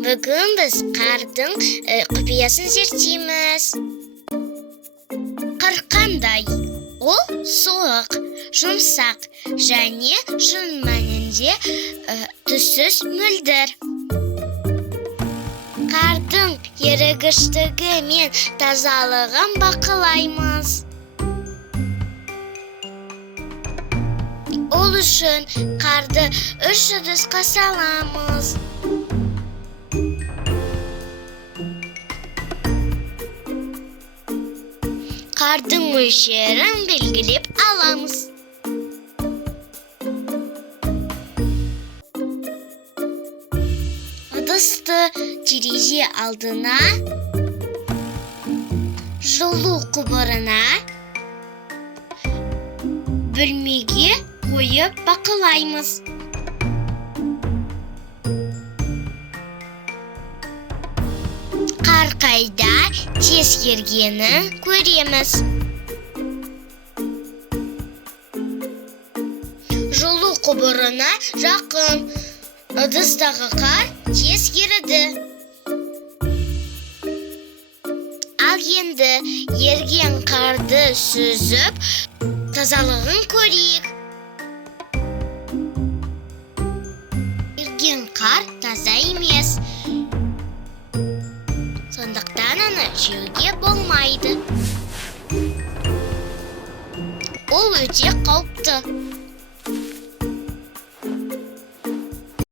Бүгін біз қардың құпиясын зерттейміз. Қар қандай? Ол суық, жұмсақ және шын мәнінде түссіз мөлдір. Қардың ерігіштігі мен тазалығын бақылаймыз. Ол үшін қарды 3 ыдысқа саламыз. Қардың мөлшерін белгілеп аламыз. Ыдысты терезе алдына, жылу құбырына, бөлмеге қойып бақылаймыз. Қар қайда тез ергенін көреміз. Жылу құбырына жақын, ыдыстағы қар тез еріді. Ал енді ерген қарды сүзіп, тазалығын көрейік. Ерген қар таза емес. Сондықтан оны жеуге болмайды. Ол өте қауіпті.